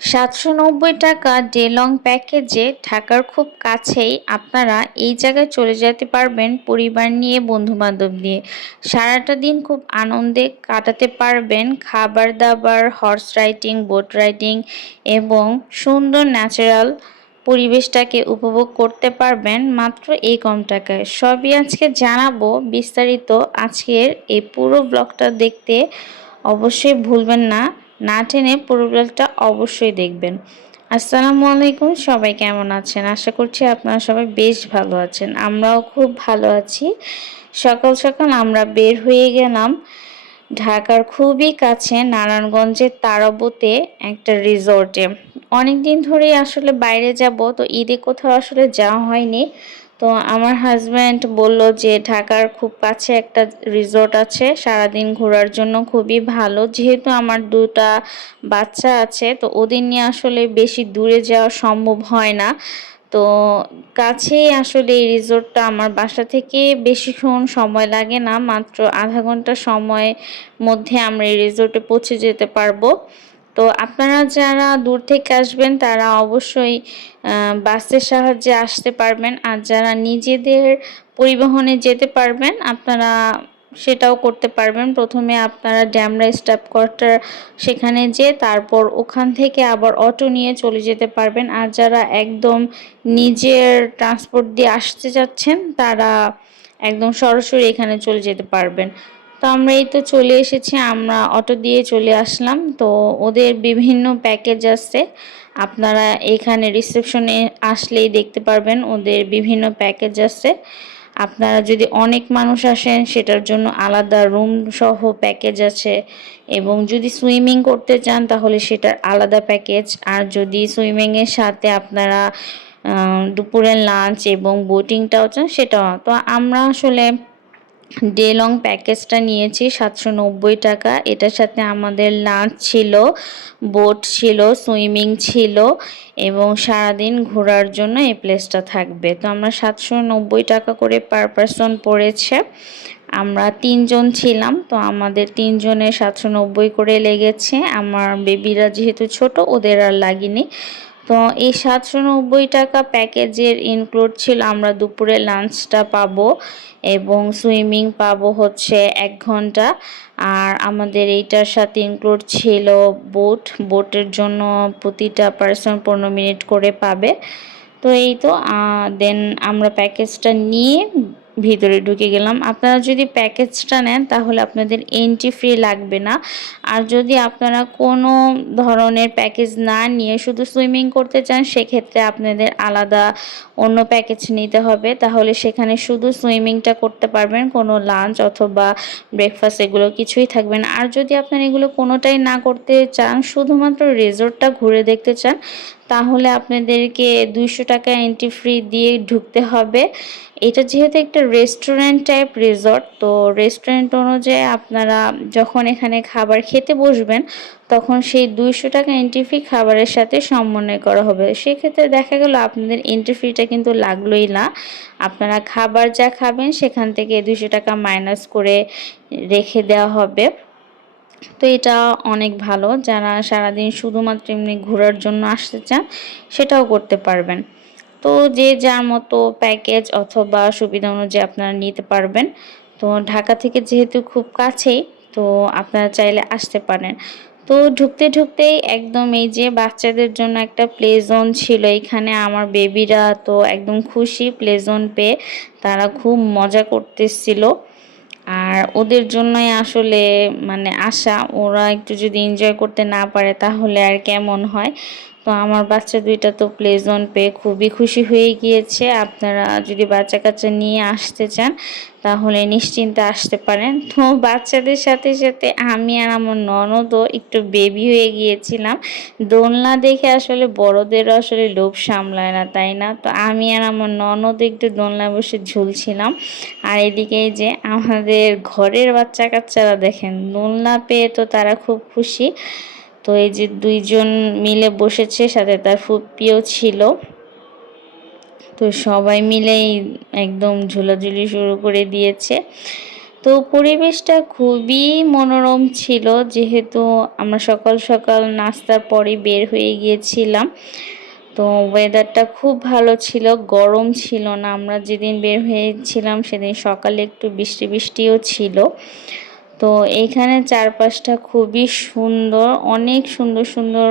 সাতশো নব্বই টাকা ডেলং প্যাকেজে ঢাকার খুব কাছেই আপনারা এই জায়গায় চলে যেতে পারবেন পরিবার নিয়ে, বন্ধুবান্ধব নিয়ে। সারাটা দিন খুব আনন্দে কাটাতে পারবেন খাবার দাবার হর্স রাইডিং বোট রাইডিং এবং সুন্দর ন্যাচারাল পরিবেশটাকে উপভোগ করতে পারবেন মাত্র এই কম টাকায়। সবই আজকে জানাব বিস্তারিত আজকের এই পুরো ব্লগটা দেখতে অবশ্যই ভুলবেন না। না টেনে পুরো ব্লগটা অবশ্যই দেখবেন। আসসালামু আলাইকুম, সবাই কেমন আছেন? আশা করছি আপনারা সবাই বেশ ভালো আছেন। আমরাও খুব ভালো আছি। সকাল সকাল আমরা বের হয়ে গেলাম ঢাকার খুবই কাছে নারায়ণগঞ্জের তারাবতে একটা রিসোর্টে। অনেক দিন ধরেই আসলে বাইরে যাব, তো ঈদে কোথাও আসলে যাওয়া হয়নি। তো আমার হাজব্যান্ড বলল যে ঢাকার খুব কাছে একটা রিসোর্ট আছে, সারাদিন ঘোরার জন্য খুবই ভালো। যেহেতু আমার দুটা বাচ্চা আছে, তো ওদের নিয়ে আসলে বেশি দূরে যাওয়া সম্ভব হয় না। তো কাছেই আসলে এই রিসোর্টটা আমার বাসা থেকে বেশিক্ষণ সময় লাগে না, মাত্র আধা ঘণ্টা সময় মধ্যে আমরা এই রিসোর্টে পৌঁছে যেতে পারব। তো আপনারা যারা দূর থেকে আসবেন, তারা অবশ্যই বাসের সাহায্যে আসতে পারবেন। আর যারা নিজেদের পরিবহনে যেতে পারবেন, আপনারা সেটাও করতে পারবেন। প্রথমে আপনারা ড্যামরা স্টাফ কোয়ার্টার সেখানে যে তারপর ওখান থেকে আবার অটো নিয়ে চলে যেতে পারবেন। আর যারা একদম নিজের ট্রান্সপোর্ট দিয়ে আসতে যাচ্ছেন, তারা একদম সরাসরি এখানে চলে যেতে পারবেন। তো আমরা এই তো চলে এসেছি, আমরা অটো দিয়ে চলে আসলাম। তো ওদের বিভিন্ন প্যাকেজ আছে, আপনারা এখানে রিসেপশনে আসলেই দেখতে পারবেন ওদের বিভিন্ন প্যাকেজ আছে। আপনারা যদি অনেক মানুষ আসেন, সেটার জন্য আলাদা রুম সহ প্যাকেজ আছে এবং যদি সুইমিং করতে চান, তাহলে সেটার আলাদা প্যাকেজ আর যদি সুইমিংয়ের সাথে আপনারা দুপুরের লাঞ্চ এবং বোটিংটাও চান, সেটাও। তো আমরা আসলে ডে লং প্যাকেজটা নিয়েছি, সাতশো নব্বই টাকা। এটার সাথে আমাদের লাঞ্চ ছিল বোট ছিল সুইমিং ছিল, এবং সারাদিন ঘোরার জন্য এই প্লেসটা থাকবে। তো আমরা সাতশো নব্বই টাকা করে পার পারসন পড়েছে। আমরা তিনজন ছিলাম, তো আমাদের তিনজনের সাতশো নব্বই করে লেগেছে। আমার বেবিরা যেহেতু ছোট, ওদের আর লাগেনি। তো এই সাতশো নব্বই টাকা প্যাকেজের ইনক্লুড ছিল আমরা দুপুরে লাঞ্চটা পাবো এবং সুইমিং পাবো হচ্ছে এক ঘণ্টা। আর আমাদের এইটার সাথে ইনক্লুড ছিল বোট বোটের জন্য প্রতিটা পার্সন পনেরো মিনিট করে পাবে। তো এই তো দেন আমরা প্যাকেজটা নিয়ে ভিতরে ঢুকে গেলাম। আপনারা যদি প্যাকেজটা নেন, তাহলে আপনাদের এন্ট্রি ফ্রি লাগবে না। আর যদি আপনারা কোনো ধরনের প্যাকেজ না নিয়ে শুধু সুইমিং করতে চান, সেক্ষেত্রে আপনাদের আলাদা অন্য প্যাকেজ নিতে হবে। তাহলে সেখানে শুধু সুইমিংটা করতে পারবেন, কোনো লাঞ্চ অথবা ব্রেকফাস্ট এগুলো কিছুই থাকবে না। আর যদি আপনারা এগুলো কোনোটাই না করতে চান, শুধুমাত্র রিসোর্টটা ঘুরে দেখতে চান তাহলে আপনাদেরকে দুইশো টাকা এন্ট্রি ফ্রি দিয়ে ঢুকতে হবে। এটা যেহেতু একটা রেস্টুরেন্ট টাইপ রিসর্ট তো রেস্টুরেন্ট অনুযায়ী আপনারা যখন এখানে খাবার খেতে বসবেন, তখন সেই দুইশো টাকা এন্ট্রি ফি খাবারের সাথে সমন্বয় করা হবে। সেক্ষেত্রে দেখা গেল আপনাদের এন্ট্রি ফিটা কিন্তু লাগলোই না। আপনারা খাবার যা খাবেন, সেখান থেকে দুইশো টাকা মাইনাস করে রেখে দেওয়া হবে। তো এটা অনেক ভালো যারা সারাদিন শুধুমাত্র এমনি ঘোরার জন্য আসতে চান, সেটাও করতে পারবেন। তো যে যার মতো প্যাকেজ অথবা সুবিধা অনুযায়ী আপনারা নিতে পারবেন। তো ঢাকা থেকে যেহেতু খুব কাছেই, তো আপনারা চাইলে আসতে পারেন। তো ঢুকতে ঢুকতেই একদম এই যে বাচ্চাদের জন্য একটা প্লে জোন ছিল, এখানে আমার বেবিরা তো একদম খুশি প্লে জোন পেয়ে, তারা খুব মজা করতেছিল। আর ওদের জন্যই আসলে মানে আশা, ওরা একটু যদি এনজয় করতে না পারে তাহলে আর কেমন হয়? তো আমার বাচ্চা দুইটা তো প্লে জোন পেয়ে খুবই খুশি হয়ে গিয়েছে। আপনারা যদি বাচ্চা কাচ্চা নিয়ে আসতে চান, তাহলে নিশ্চিন্তে আসতে পারেন। তো বাচ্চাদের সাথে সাথে আমি আর আমার ননদও একটু বেবি হয়ে গিয়েছিলাম। দোলনা দেখে আসলে বড়দেরও আসলে লোভ সামলায় না, তাই না? তো আমি আর আমার ননদ একটু দোলনায় বসে ঝুলছিলাম। আর এদিকে যে আমাদের ঘরের বাচ্চা কাচ্চারা দেখেন, দোলনা পেয়ে তো তারা খুব খুশি। তো এই যে দুইজন মিলে বসেছে, সাথে তার ফুপিও ছিল। তো সবাই মিলেই একদম ঝুলাঝুলি শুরু করে দিয়েছে। তো পরিবেশটা খুবই মনোরম ছিল, যেহেতু আমরা সকাল সকাল নাস্তার পরে বের হয়ে গিয়েছিলাম। তো ওয়েদারটা খুব ভালো ছিল, গরম ছিল না। আমরা যেদিন বের হয়েছিলাম, সেদিন সকালে একটু বৃষ্টি বৃষ্টিও ছিল। তো এইখানে চারপাশটা খুবই সুন্দর, অনেক সুন্দর সুন্দর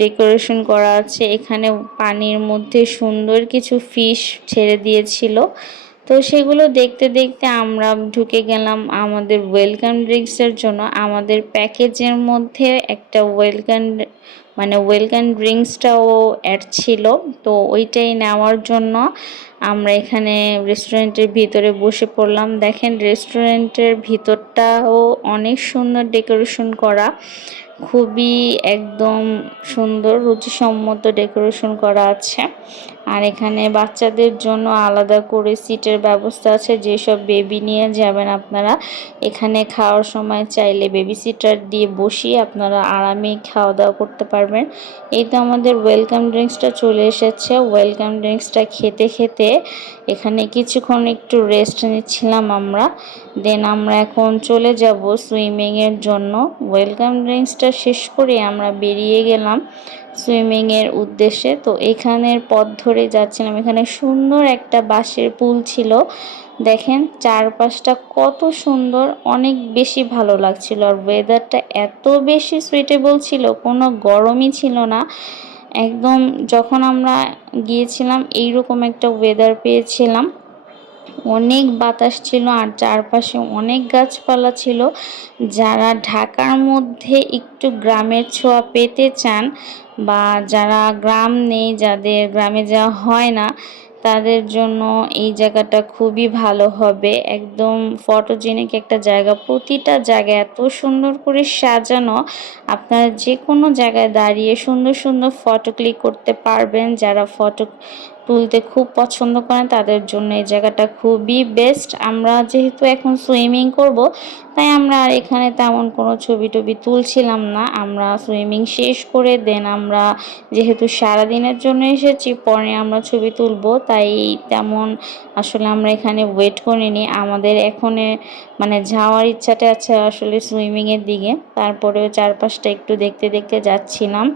ডেকোরেশন করা আছে। এখানে পানির মধ্যে সুন্দর কিছু ফিশ ছেড়ে দিয়েছিল। তো সেগুলো দেখতে দেখতে আমরা ঢুকে গেলাম আমাদের ওয়েলকাম ড্রিঙ্কসের জন্য। আমাদের প্যাকেজের মধ্যে একটা ওয়েলকাম মানে ওয়েলকাম ড্রিঙ্কসটাও অ্যাড ছিল। তো ওইটাই নেওয়ার জন্য আমরা এখানে রেস্টুরেন্টের ভিতরে বসে পড়লাম। দেখেন রেস্টুরেন্টের ভিতরটাও অনেক সুন্দর ডেকোরেশন করা। খুবই একদম সুন্দর, রুচিসম্মত ডেকোরেশন করা আছে। আর এখানে বাচ্চাদের জন্য আলাদা করে সিটের ব্যবস্থা আছে, যেসব বেবি নিয়ে যাবেন আপনারা। এখানে খাওয়ার সময় চাইলে বেবি সিটার দিয়ে বসিয়ে আপনারা আরামে খাওয়া দাওয়া করতে পারবেন। এই তো আমাদের ওয়েলকাম ড্রিঙ্কসটা চলে এসেছে। ওয়েলকাম ড্রিঙ্কসটা খেতে খেতে এখানে কিছুক্ষণ একটু রেস্ট নিচ্ছিলাম আমরা। দেন আমরা এখন চলে যাব সুইমিংয়ের জন্য। ওয়েলকাম ড্রিঙ্কসটা শেষ করে আমরা বেরিয়ে গেলাম। সুইমিংয়ের উদ্দেশ্যে। তো এখানের পথ ধরে যাচ্ছিলাম। এখানে সুন্দর একটা বাঁশের পুল ছিল। দেখেন, চারপাশটা কত সুন্দর, অনেক বেশি ভালো লাগছিল। আর ওয়েদারটা এত বেশি সুইটেবল ছিল, কোনো গরমই ছিল না। একদম যখন আমরা গিয়েছিলাম, এইরকম একটা ওয়েদার পেয়েছিলাম। অনেক বাতাস ছিল আর চারপাশে অনেক গাছপালা ছিল। যারা ঢাকার মধ্যে একটু গ্রামের ছোঁয়া পেতে চান বা যারা গ্রাম নেই, যাদের গ্রামে যাওয়া হয় না, তাদের জন্য এই জায়গাটা খুবই ভালো হবে। একদম ফটোজেনিক একটা জায়গা। প্রতিটা জায়গায় এত সুন্দর করে সাজানো। আপনারা যে কোনো জায়গায় দাঁড়িয়ে সুন্দর সুন্দর ফটো ক্লিক করতে পারবেন। যারা ফটো তুলতে খুব পছন্দ করেন, তাদের জন্য এই জায়গাটা খুবই বেস্ট আমরা যেহেতু এখন সুইমিং করব, তাই আমরা আর এখানে তেমন কোনো ছবি টবি তুলছিলাম না। আমরা সুইমিং শেষ করে দেন আমরা যেহেতু সারাদিনের জন্য এসেছি, পরে আমরা ছবি তুলব, তাই তেমন আসলে আমরা এখানে ওয়েট করিনি। আমাদের এখনে মানে যাওয়ার ইচ্ছাটা আছে আসলে সুইমিংয়ের দিকে। তারপরেও চারপাশটা একটু দেখতে দেখতে যাচ্ছিলাম।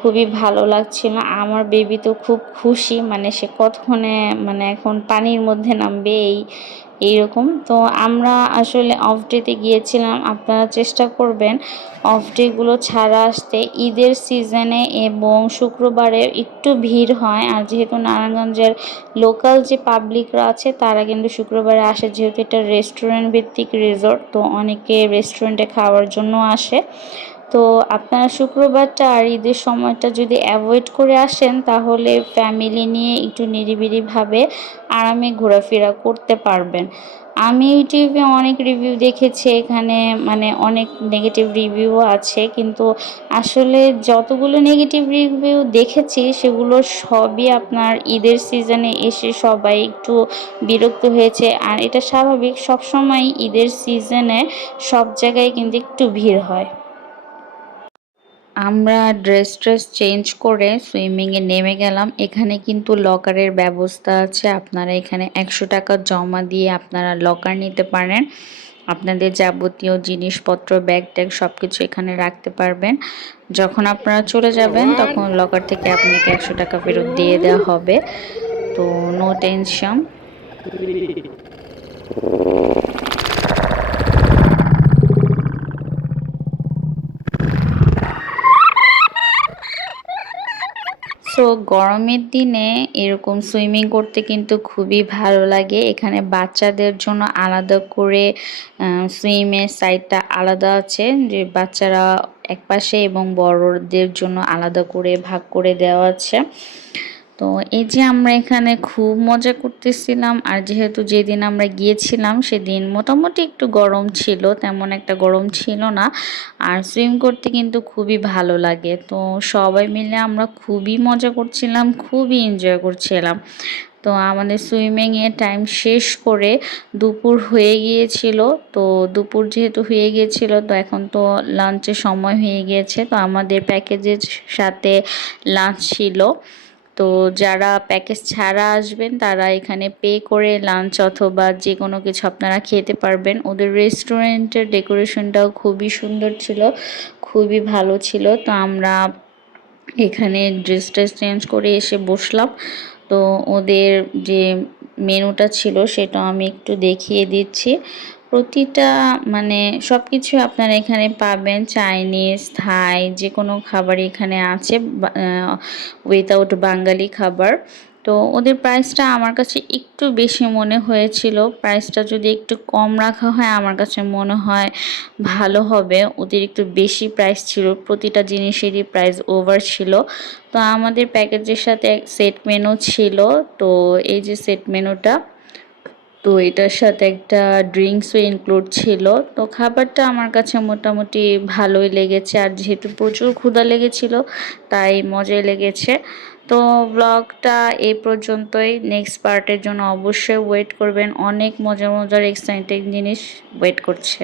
খুবই ভালো লাগছিল। আমার বেবি তো খুব খুশি মানে সে কতক্ষণে মানে এখন পানির মধ্যে নামবে এই, এইরকম। তো আমরা আসলে অফ ডেতে গিয়েছিলাম, আপনারা চেষ্টা করবেন অফ ডেগুলো ছাড়া আসতে। ঈদের সিজনে এবং শুক্রবারে একটু ভিড় হয়, আর যেহেতু নারায়ণগঞ্জের লোকাল যে পাবলিকরা আছে, তারা কিন্তু শুক্রবারে আসে, যেহেতু এটা রেস্টুরেন্ট ভিত্তিক রিসোর্ট তো অনেকে রেস্টুরেন্টে খাওয়ার জন্য আসে। তো আপনারা শুক্রবারটা আর ঈদের সময়টা যদি অ্যাভয়েড করে আসেন, তাহলে ফ্যামিলি নিয়ে একটু নিরিবিলিভাবে আরামে ঘোরাফেরা করতে পারবেন। আমি ইউটিউবে অনেক রিভিউ দেখেছি, এখানে মানে অনেক নেগেটিভ রিভিউ আছে, কিন্তু আসলে যতগুলো নেগেটিভ রিভিউ দেখেছি, সেগুলো সবই আপনার ঈদের সিজনে এসে সবাই একটু বিরক্ত হয়েছে। আর এটা স্বাভাবিক, সবসময় ঈদের সিজনে সব জায়গায় কিন্তু একটু ভিড় হয়। আমরা ড্রেস ট্রেস চেঞ্জ করে সুইমিংয়ে নেমে গেলাম। এখানে কিন্তু লকারের ব্যবস্থা আছে। আপনারা এখানে একশো টাকা জমা দিয়ে আপনারা লকার নিতে পারেন। আপনাদের যাবতীয় জিনিসপত্র ব্যাগ ট্যাগ সব কিছু এখানে রাখতে পারবেন। যখন আপনারা চলে যাবেন, তখন লকার থেকে আপনাকে একশো টাকা ফেরত দিয়ে দেওয়া হবে। তো নো টেনশন সো গরমের দিনে এরকম সুইমিং করতে কিন্তু খুবই ভালো লাগে। এখানে বাচ্চাদের জন্য আলাদা করে সুইমের সাইডটা আলাদা আছে যে বাচ্চারা একপাশে এবং বড়দের জন্য আলাদা করে ভাগ করে দেওয়া আছে। তো এই যে আমরা এখানে খুব মজা করতেছিলাম, আর যেহেতু যেদিন আমরা গিয়েছিলাম সেদিন মোটামুটি একটু গরম ছিল, তেমন একটা গরম ছিল না, আর সুইম করতে কিন্তু খুবই ভালো লাগে। তো সবাই মিলে আমরা খুবই মজা করছিলাম, খুবই এনজয় করছিলাম। তো আমাদের সুইমিংয়ে টাইম শেষ করে দুপুর হয়ে গিয়েছিল। তো দুপুর যেহেতু হয়ে গিয়েছিল, তো এখন তো লাঞ্চের সময় হয়ে গিয়েছে, তো আমাদের প্যাকেজের সাথে লাঞ্চ ছিল। তো যারা প্যাকেজ ছাড়া আসবেন, তারা এখানে পে করে লাঞ্চ অথবা যে কোনো কিছু আপনারা খেতে পারবেন। ওদের রেস্টুরেন্টের ডেকোরেশনটাও খুবই সুন্দর ছিল, খুবই ভালো ছিল। তো আমরা এখানে ড্রেস ট্রেস চেঞ্জ করে এসে বসলাম। তো ওদের যে মেনুটা ছিল, সেটা আমি একটু দেখিয়ে দিচ্ছি। প্রতিটা মানে সব কিছু আপনারা এখানে পাবেন চাইনিজ থাই যে কোনো খাবার এখানে আছে উইথাউট বাঙালি খাবার। তো ওদের প্রাইসটা আমার কাছে একটু বেশি মনে হয়েছিল। প্রাইসটা যদি একটু কম রাখা হয়, আমার কাছে মনে হয় ভালো হবে। ওদের একটু বেশি প্রাইস ছিল, প্রতিটা জিনিসেরই প্রাইস ওভার ছিল। তো আমাদের প্যাকেজের সাথে এক সেট মেনু ছিল। তো এই যে সেট মেনুটা তো এটার সাথে একটা ড্রিঙ্কসও ইনক্লুড ছিল। তো খাবারটা আমার কাছে মোটামুটি ভালোই লেগেছে। আর যেহেতু প্রচুর ক্ষুধা লেগেছিল, তাই মজাই লেগেছে। তো ব্লগটা এই পর্যন্তই। নেক্সট পার্টের জন্য অবশ্যই ওয়েট করবেন। অনেক মজা মজার এক্সাইটিং জিনিস ওয়েট করছে।